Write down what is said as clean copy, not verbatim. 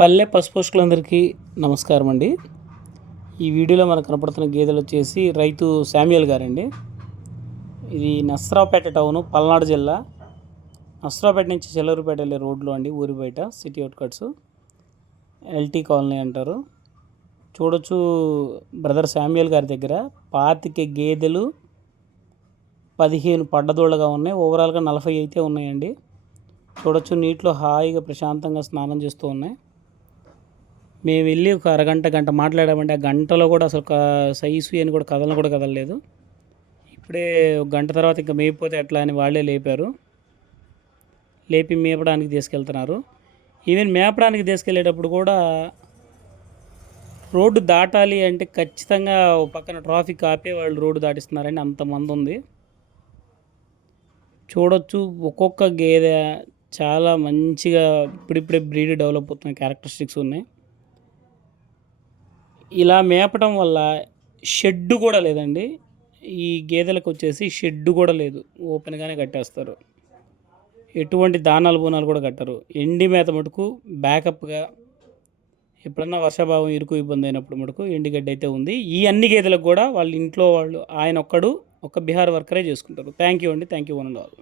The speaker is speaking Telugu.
పల్లె పశుపోషకులందరికీ నమస్కారం అండి. ఈ వీడియోలో మనకు కనపడుతున్న గేదెలు వచ్చేసి రైతు శామ్యూల్ గారండి. ఇది నస్రావుపేట టౌను, పల్నాడు జిల్లా. నస్రావుపేట నుంచి చెల్లూరుపేట వెళ్ళే రోడ్లో అండి, ఊరి బయట సిటీ అవుట్కట్స్, ఎల్టీ కాలనీ అంటారు. చూడొచ్చు బ్రదర్ శామ్యూల్ గారి దగ్గర 25 గేదెలు, 15 పడ్డదోళ్ళగా ఉన్నాయి. ఓవరాల్గా 40 అయితే ఉన్నాయండి. చూడొచ్చు నీటిలో హాయిగా ప్రశాంతంగా స్నానం చేస్తూ ఉన్నాయి. మేము వెళ్ళి ఒక గంట మాట్లాడామండి. ఆ గంటలో కూడా అసలు సైసు అని కూడా కదలలేదు. ఇప్పుడే ఒక గంట తర్వాత ఇంకా మేయిపోతే ఎట్లా అని వాళ్ళే లేపారు. లేపి మేపడానికి తీసుకెళ్తున్నారు. ఈవెన్ మేపడానికి తీసుకెళ్ళేటప్పుడు కూడా రోడ్డు దాటాలి అంటే ఖచ్చితంగా పక్కన ట్రాఫిక్ ఆపే వాళ్ళు రోడ్డు దాటిస్తున్నారండి, అంతమంది ఉంది. చూడొచ్చు ఒక్కొక్క గేదె చాలా మంచిగా ఇప్పుడిప్పుడే బ్రీడ్ డెవలప్ అవుతున్న క్యారెక్టరిస్టిక్స్ ఉన్నాయి. ఇలా మేపటం వల్ల షెడ్డు కూడా లేదండి. ఈ గేదెలకు వచ్చేసి షెడ్డు కూడా లేదు, ఓపెన్గానే కట్టేస్తారు. ఎటువంటి దానాలు బూనాలు కూడా కట్టరు. ఎండి మేత మటుకు బ్యాకప్గా ఎప్పుడన్నా వర్షాభావం ఇరుకు ఇబ్బంది అయినప్పుడు మటుకు ఎండిగడ్డి అయితే ఉంది. ఈ అన్ని గేదెలకు కూడా వాళ్ళ ఇంట్లో వాళ్ళు ఆయన ఒక్క బీహార్ వర్కరే చేసుకుంటారు. థ్యాంక్ యూ అండి. Thank you one and all.